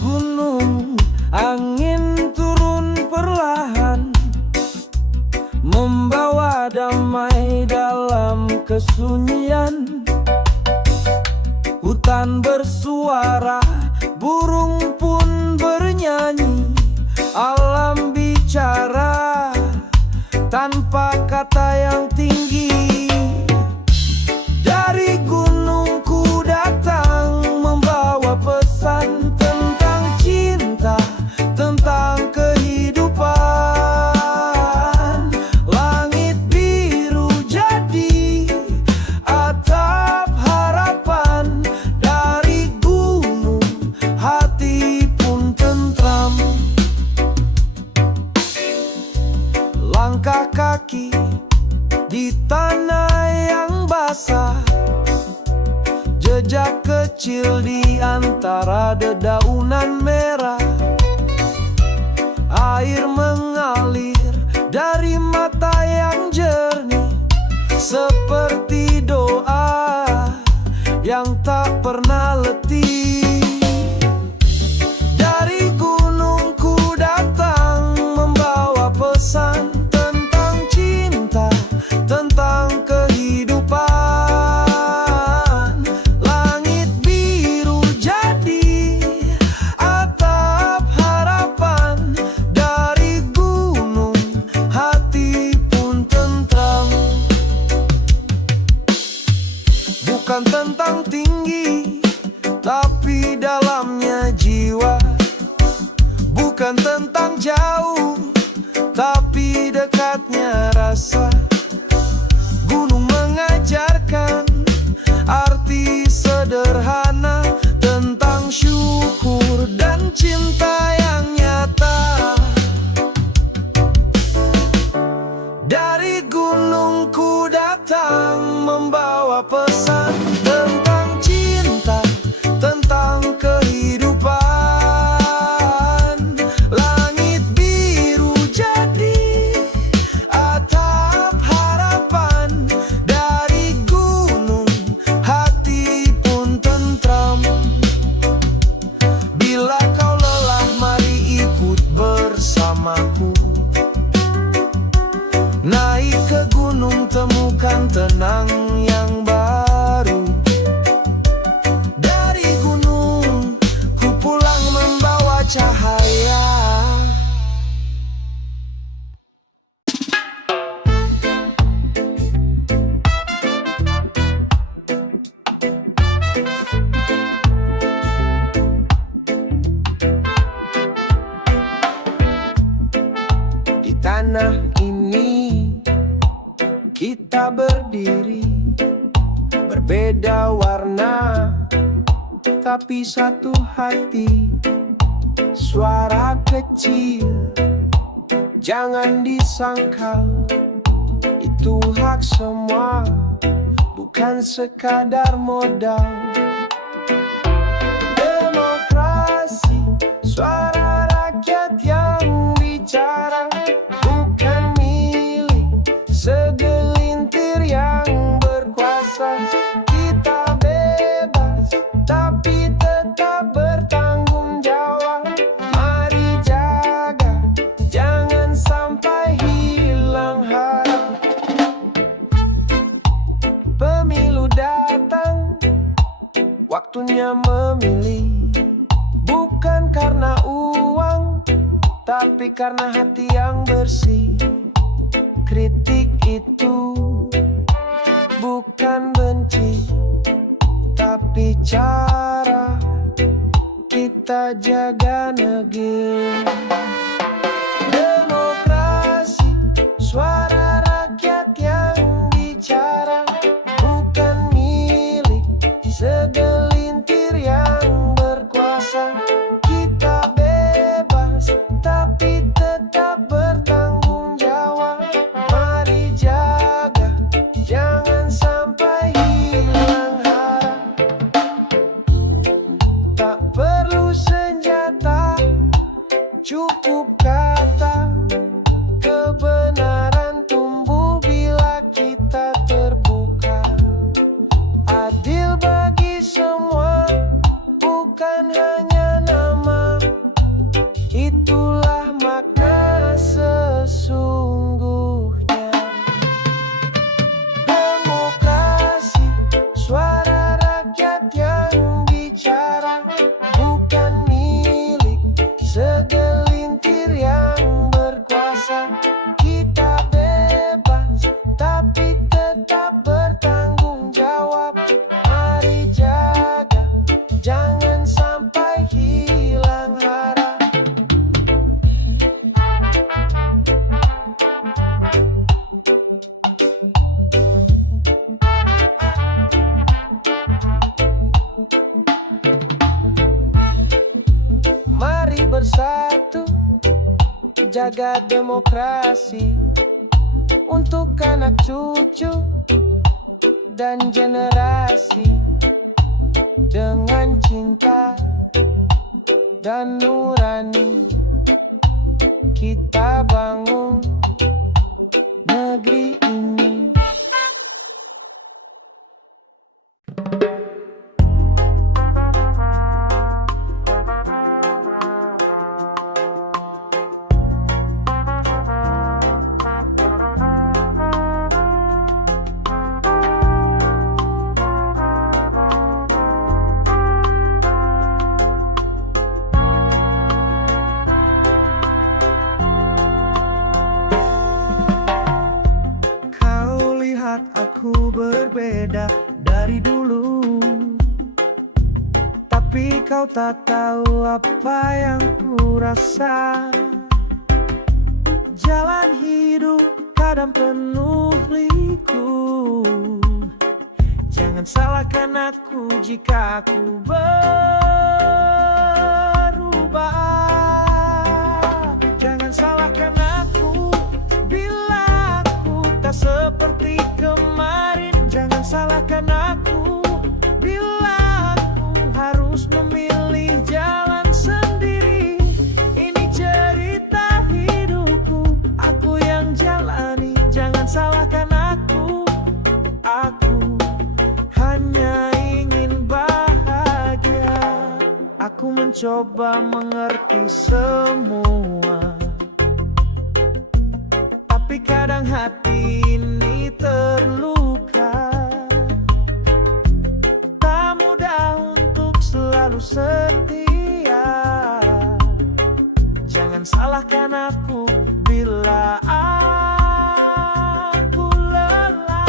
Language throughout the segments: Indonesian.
gunung, angin turun perlahan, membawa damai dalam kesunyian. Hutan bersuara, burung pun bernyanyi, alam bicara tanpa kata yang tinggi. Dari gunungku datang, membawa pesan tentang cinta, tentang kehidupan. Langit biru jadi atap harapan. Dari gunung hati pun tentram. Langkah kaki di tanah yang basah, jejak kecil di antara dedaunan merah. Air mengalir dari mata yang jernih, seperti doa yang tak pernah letih. Dari gunungku datang, membawa pesan tentang cinta, tentang kehidupan. Langit biru jadi atap harapan. Dari gunung hati pun tentram. Bukan tentang tinggi, tapi dalamnya jiwa. Bukan tentang jauh, tapi dekatnya rasa. Gunung mengajarkan arti sederhana tentang syukur dan cinta yang nyata. Dari gunungku datang, membawa pesan tentang cinta, tentang kehidupan. Langit biru jadi atap harapan. Dari gunung hati pun tentram. Bila kau lelah, mari ikut bersamaku. Naik ke gunung, temukan tenang yang baru. Dari gunung ku pulang membawa cahaya. Di tanah ini kita berdiri, berbeda warna, tapi satu hati. Suara kecil jangan disangkal, itu hak semua, bukan sekadar modal. Demokrasi, suara rakyat yang bicara, bukan milik segelintir yang berkuasa. Kita bebas, tapi tetap bertanggung jawab. Mari jaga, jangan sampai hilang harap. Pemilu datang, waktunya memilih. Bukan karena uang, tapi karena hati yang bersih. Kritik itu bukan benci, tapi cara kita jaga negeri. Demokrasi, suara rakyat yang bicara, bukan milik segelintir yang berkuasa. Kita bebas, tapi tetap bertanggung jawab. Mari jaga, jangan sampai hilang harap. Tak perlu senjata, cukup bersatu, jaga demokrasi untuk anak cucu dan generasi. Dengan cinta dan nurani, kita bangun negeri ini. Aku berbeda dari dulu, tapi kau tak tahu apa yang ku rasa. Jalan hidup kadang penuh liku, jangan salahkan aku jika aku berubah. Jangan salahkan aku bila aku tak seperti kemarin. Jangan salahkan aku bila aku harus memilih jalan sendiri. Ini cerita hidupku, aku yang jalani. Jangan salahkan aku hanya ingin bahagia. Aku mencoba mengerti semua, tapi kadang hati ini terluka. Tak mudah untuk selalu setia. Jangan salahkan aku bila aku lelah.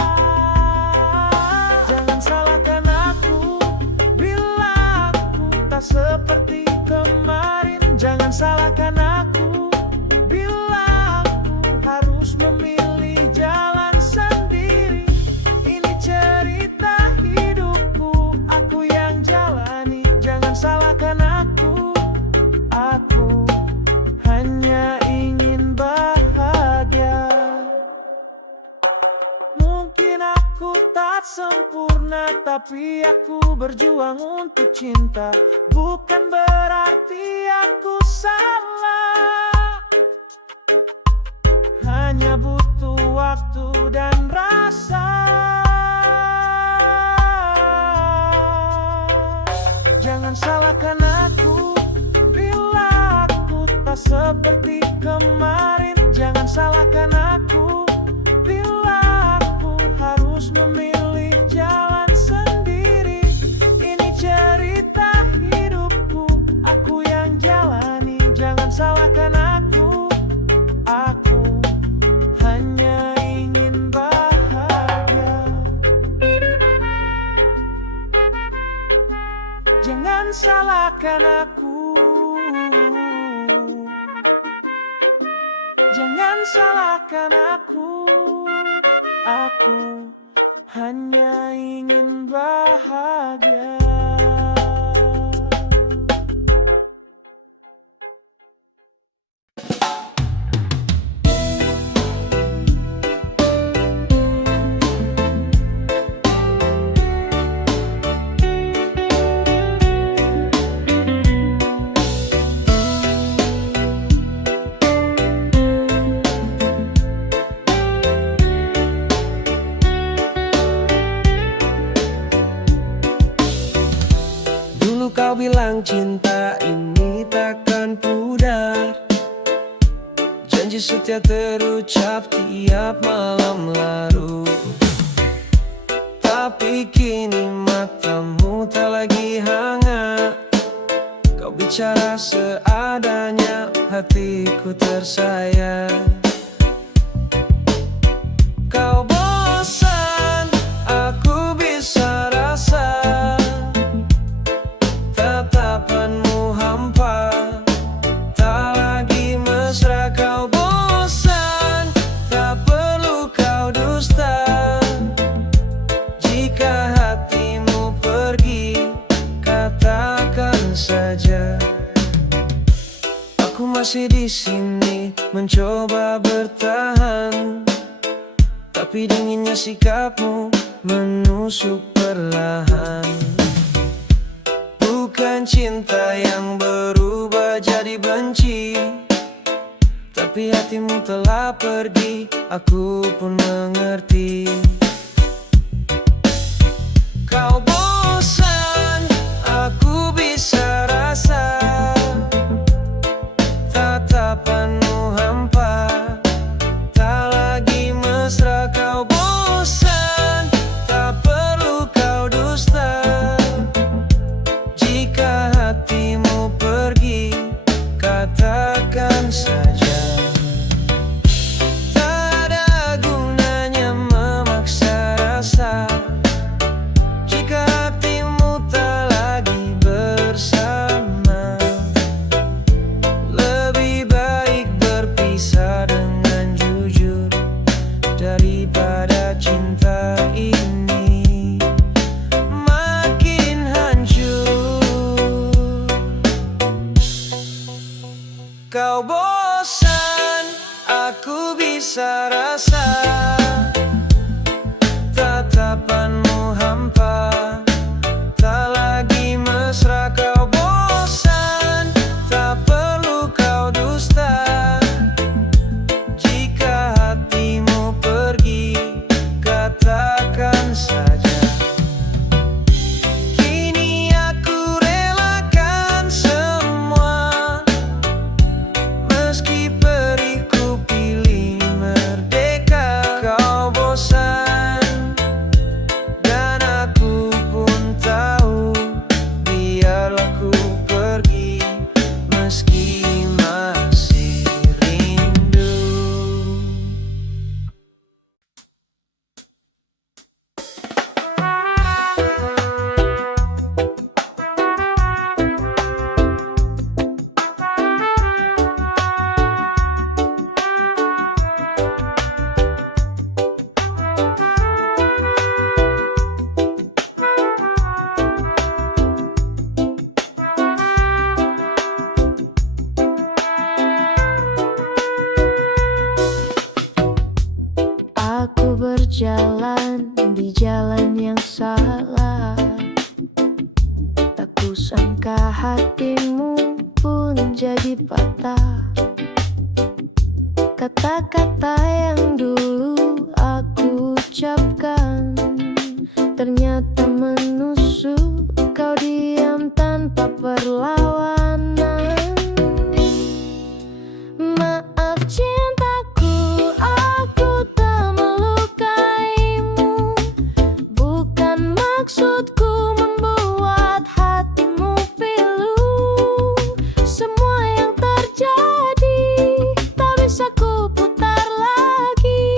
Jangan salahkan aku bila aku tak seperti kemarin. Jangan salahkan aku bila aku harus memilih jalan sendiri. Ini cerita hidupku, aku yang jalani. Jangan salahkan aku hanya ingin bahagia. Mungkin aku tak sempurna, tapi aku berjuang untuk cinta. Bukan berarti aku salah, hanya butuh waktu dan rasa. Jangan salahkan aku bila aku tak seperti kemarin. Jangan salahkan aku bila aku harus memilih jalan sendiri. Ini cerita hidupku, aku yang jalani. Jangan salahkan aku hanya ingin bahagia. Jangan salahkan aku. Jangan salahkan aku hanya ingin bahagia. Kau bilang cinta ini takkan pudar, janji setia terucap tiap malam larut. Tapi kini matamu tak lagi hangat. Kau bicara seadanya, hatiku tersayat. Kau bosan, aku bisa rasa. Tatapanmu hampa, tak lagi mesra. Kau bosan, tak perlu kau dusta. Jika hatimu pergi, katakan saja. masih di sini mencoba bertahan, tapi dinginnya sikapmu menusuk perlahan. Bukan cinta yang berubah jadi benci, tapi hatimu telah pergi, aku pun mengerti. Kau bosan, aku bisa rasa. Tatapanmu hampa, tak lagi mesra. Kau bosan, tak perlu kau dusta. Jika hatimu pergi, katakan saja. Tak ada gunanya memaksa rasa jika hatimu tak lagi bersama. Lebih baik berpisah dengan jujur daripada cinta ini makin hancur. Kau bosan, aku bisa rasa. Tatapanmu hampa, tak lagi mesra. Kau bosan, tak perlu kau dusta. Jika hatimu pergi, katakan saja. Kini aku relakan semua, meski perihku pilih merdeka. Kau bosan, dan aku pun tahu. Biarlah ku pergi, meski masih rindu. Aku berjalan di jalan yang salah, tak kusangka hatimu pun jadi patah. Kata-kata yang dulu aku ucapkan ternyata menusuk. Kau diam tanpa perlawanan. Maaf cintaku, aku tak melukaimu. Bukan maksudku membuat hatimu pilu. Semua yang terjadi tak bisa ku putar lagi,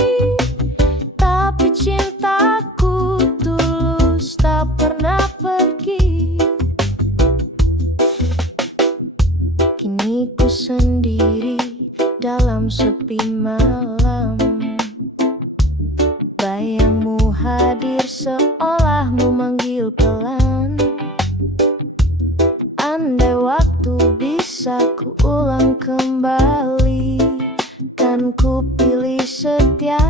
tapi cintaku tulus tak pernah pergi. Kini ku sendiri dalam sepi malam. Bayangmu hadir seolah memanggil pelan. Andai waktu bisa ku ulang kembali, kan ku pilih setia,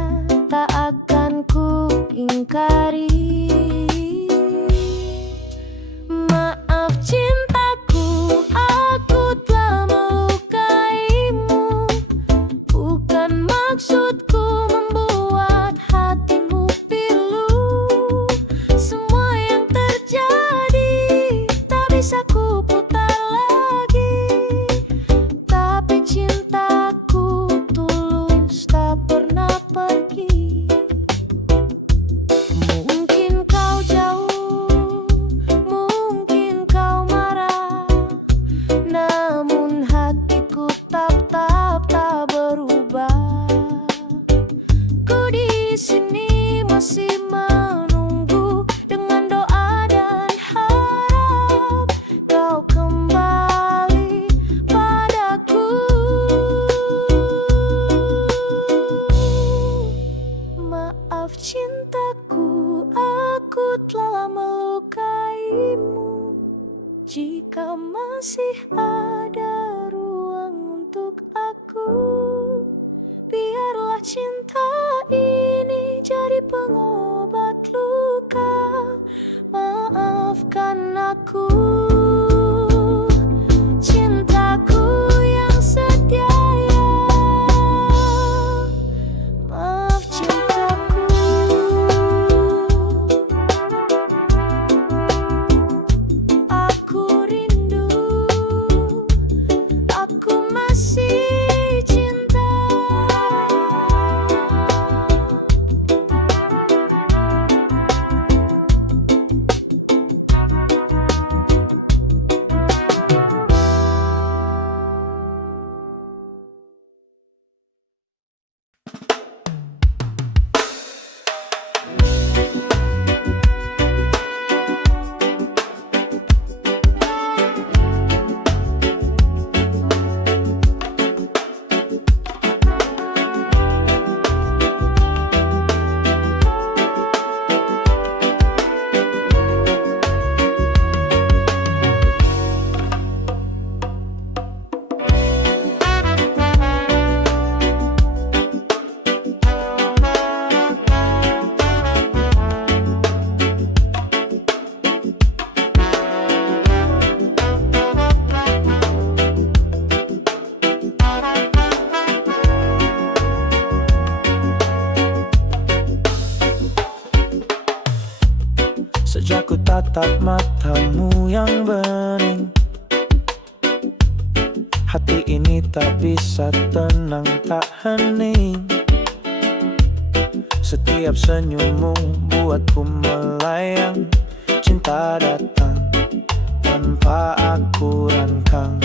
tak akan ku ingkari. Maaf cintaku, aku telah melukaimu. Bukan maksudku membuat hatimu pilu. Semua yang terjadi tak bisa ku putar lagi, tapi cintaku tulus tak pernah pergi. Mungkin cinta ini jadi pengobat luka. Maafkan aku, cintaku yang setia. Maaf cintaku, aku rindu, aku masih cinta. Sejak ku tatap matamu yang bening, hati ini tak bisa tenang, tak hening. Setiap senyummu buatku melayang. Cinta datang tanpa aku rancang.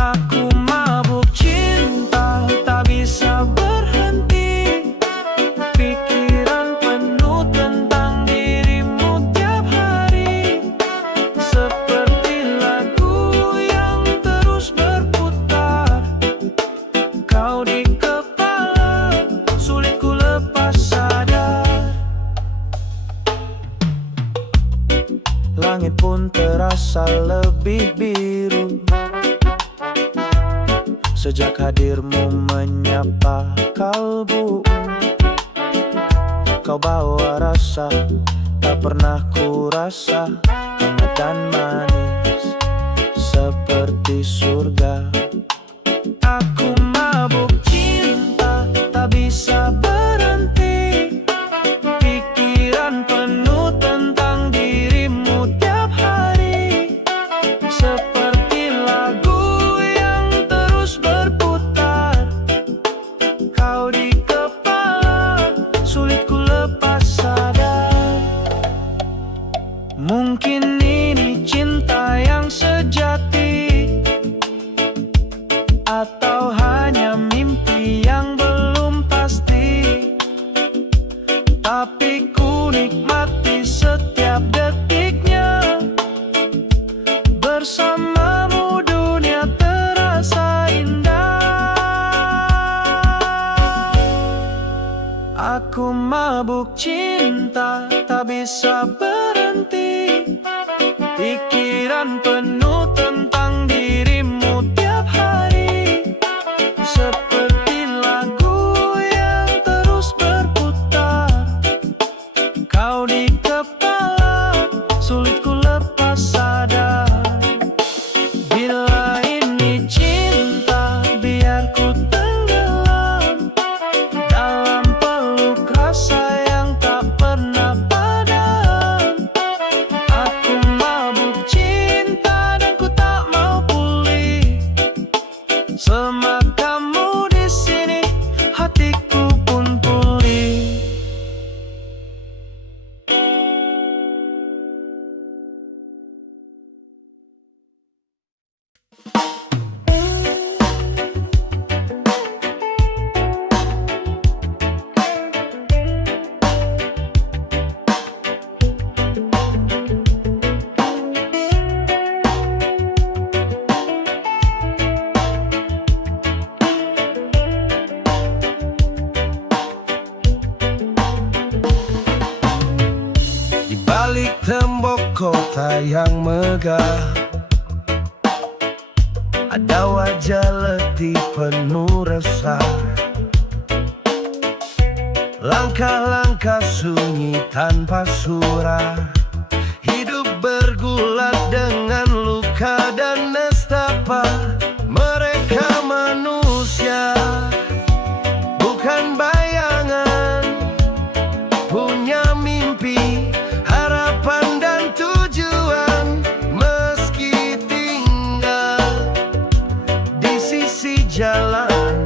Aku mabuk cinta, tak bisa berhenti. Pikiran penuh tentang dirimu tiap hari. Seperti lagu yang terus berputar. Kau di kepala, sulit ku lepas sadar. Langit pun terasa lebih biru sejak hadirmu menyapa kalbu. Kau bawa rasa tak pernah ku rasa, hangat dan manis seperti surga. Aku mabuk cinta, tak bisa berhenti. Pikiran penuh tentang dirimu tiap hari. Seperti lagu yang terus berputar. Kau di kepala, sulit ku lepas sadar. Mungkin ini cinta yang sejati, atau hanya mimpi yang belum pasti. Tapi ku nikmati setiap detiknya. Bersamamu dunia terasa indah. Aku mabuk cinta, tak bisa berhenti. Pikiran penuh tentang dirimu tiap hari. Seperti lagu yang terus berputar. Kau di kepala, sulit ku lepas sadar. Bila ini cinta, biar ku tenggelam dalam peluk rasa yang tak pernah padam. Aku mabuk cinta dan ku tak mau pulih. Selama kamu di sini, hatiku pun pulih. Di balik tembok kota yang megah, ada wajah letih penuh resah. Langkah-langkah sunyi tanpa surah, hidup bergulat dengan luka dan nestapa. Mereka manusia, bukan bayangan, punya mimpi, harapan dan tujuan. Meski tinggal di sisi jalan,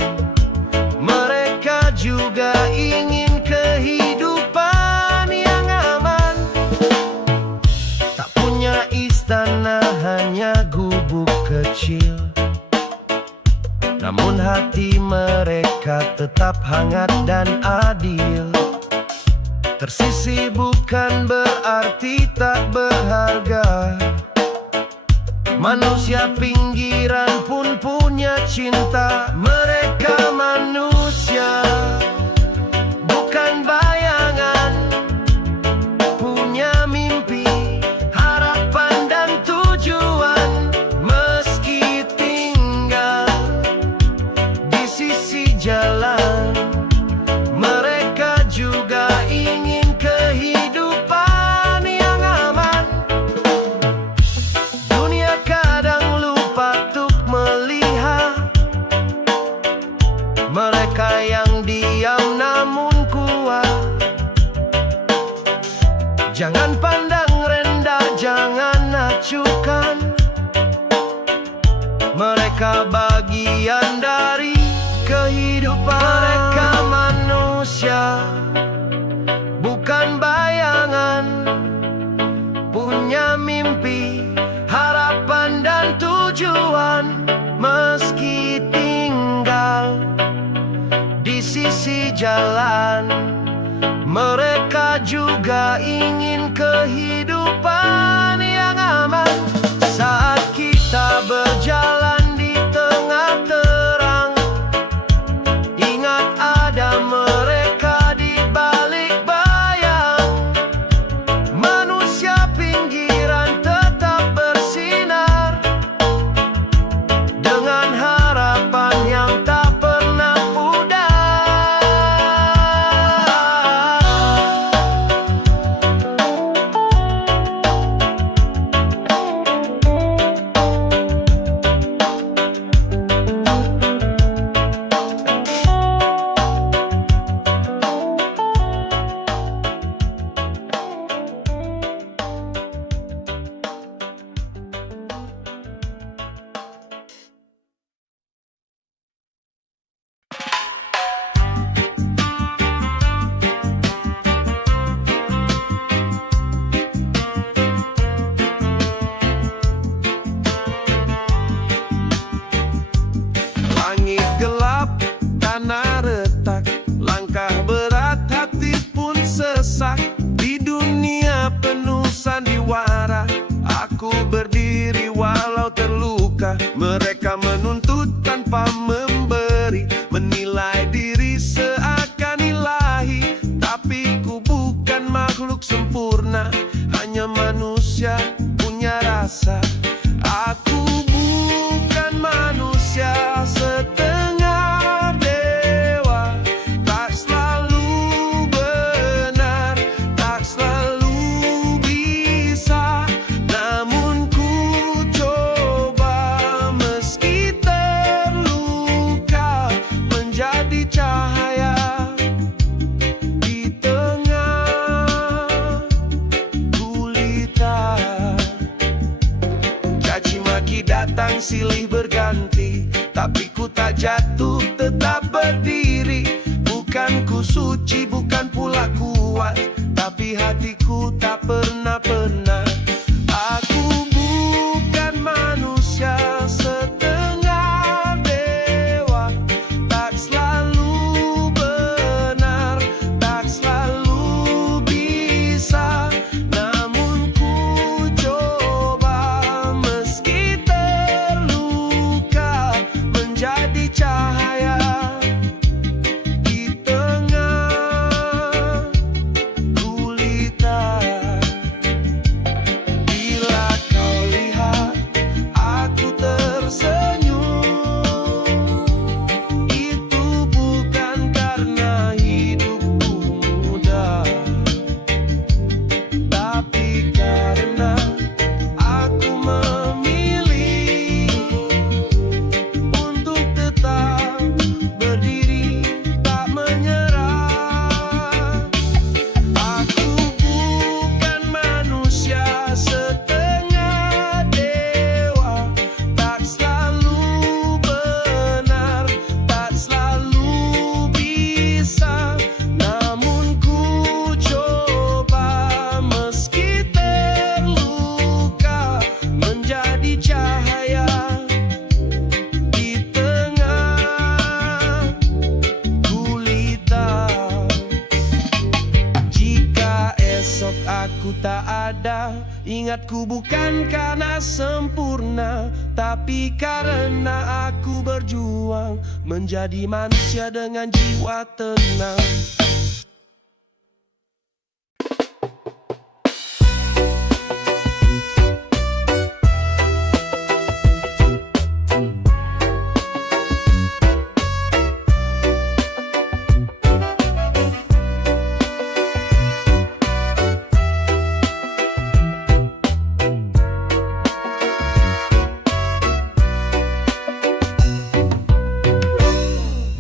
mereka juga ingin kehidupan yang aman. Tak punya istana, hanya gubuk kecil, namun hati mereka tetap hangat dan adil. Tersisih bukan berarti tak berharga. Manusia pinggiran pun punya cinta. Mereka manusia, bukan bayangan, punya mimpi, harapan dan tujuan. Meski tinggal di sisi jalan, mereka juga ingin kehidupan yang aman. Dunia kadang lupa untuk melihat mereka yang diam namun kuat. Jangan pandang rendah, jangan acuhkan. Mereka bagian dari kehidupan. Mereka manusia, bukan bayangan, punya mimpi, harapan dan tujuan. Meski tinggal di sisi jalan, mereka juga ingin kehidupan yang aman. Saat kita berjalan di tengah terang, ingat ada mereka di balik bayang. Manusia pinggiran tetap bersinar dengan harapan yang tak pernah pudar. Langit gelap, tanah retak, langkah berat, hati pun sesak. Di dunia penuh sandiwara, aku berdiri walau terluka. Mereka menuntut tanpa memberi, menilai diri seakan ilahi. Tapi ku bukan makhluk sempurna, hanya manusia punya rasa. Aku bukan manusia setengah dewa, tak selalu benar, tak selalu bisa. Namun ku coba meski terluka, menjadi cahaya di tengah gulita. Caci maki datang silih berganti, tapi ku tak jatuh, tetap berdiri. Bukan ku suci, bukan pula kuat, tapi hatiku tak pernah. Aku bukan manusia setengah dewa, tak selalu benar, tak selalu bisa. Namun ku coba meski terluka, menjadi cahaya di tengah gulita. ada. Ingat, ku bukan karena sempurna, tapi karena aku berjuang menjadi manusia dengan jiwa tenang.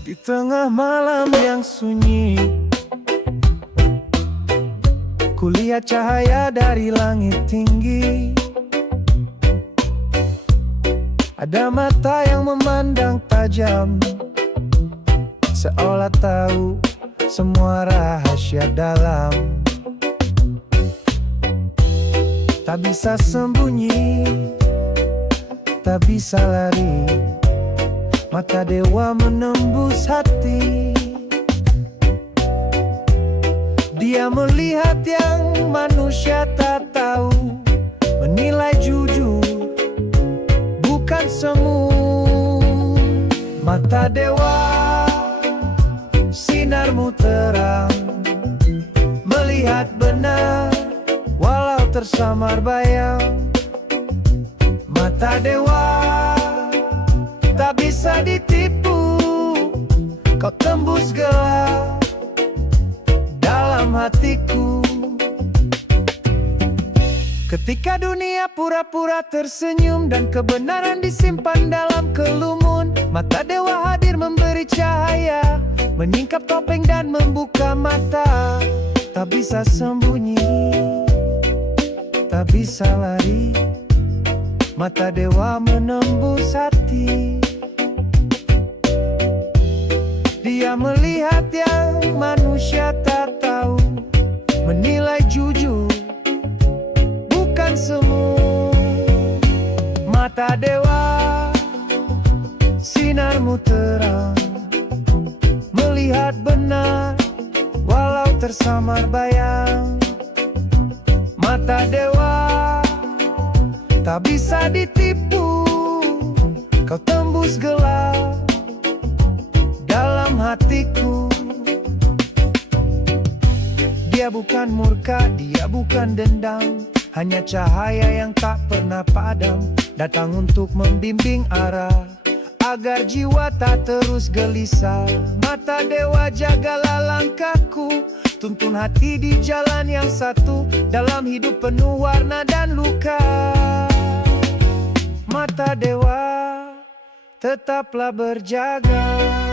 Di tengah malam yang sunyi, kulihat cahaya dari langit tinggi. Ada mata yang memandang tajam, seolah tahu semua rahasia dalam. Tak bisa sembunyi, tak bisa lari. Mata dewa menembus hati. Dia melihat yang manusia tak tahu, menilai jujur, bukan semu. Mata dewa, sinarmu terang, melihat benar, walau tersamar bayang. Mata dewa tak bisa ditipu, kau tembus gelap dalam hatiku. Ketika dunia pura-pura tersenyum dan kebenaran disimpan dalam kelumun, mata dewa hadir memberi cahaya, menyingkap topeng dan membuka mata. Tak bisa sembunyi, tak bisa lari. Mata dewa menembus hati. Dia melihat yang manusia tak tahu, menilai jujur, bukan semu. Mata dewa, sinarmu terang, melihat benar, walau tersamar bayang. Mata dewa tak bisa ditipu, kau tembus gelap dalam hatiku. Dia bukan murka, dia bukan dendam, hanya cahaya yang tak pernah padam, datang untuk membimbing arah, agar jiwa tak terus gelisah. Mata dewa, jagalah langkahku, tuntun hati di jalan yang satu, dalam hidup penuh warna dan luka. Mata dewa, tetaplah berjaga.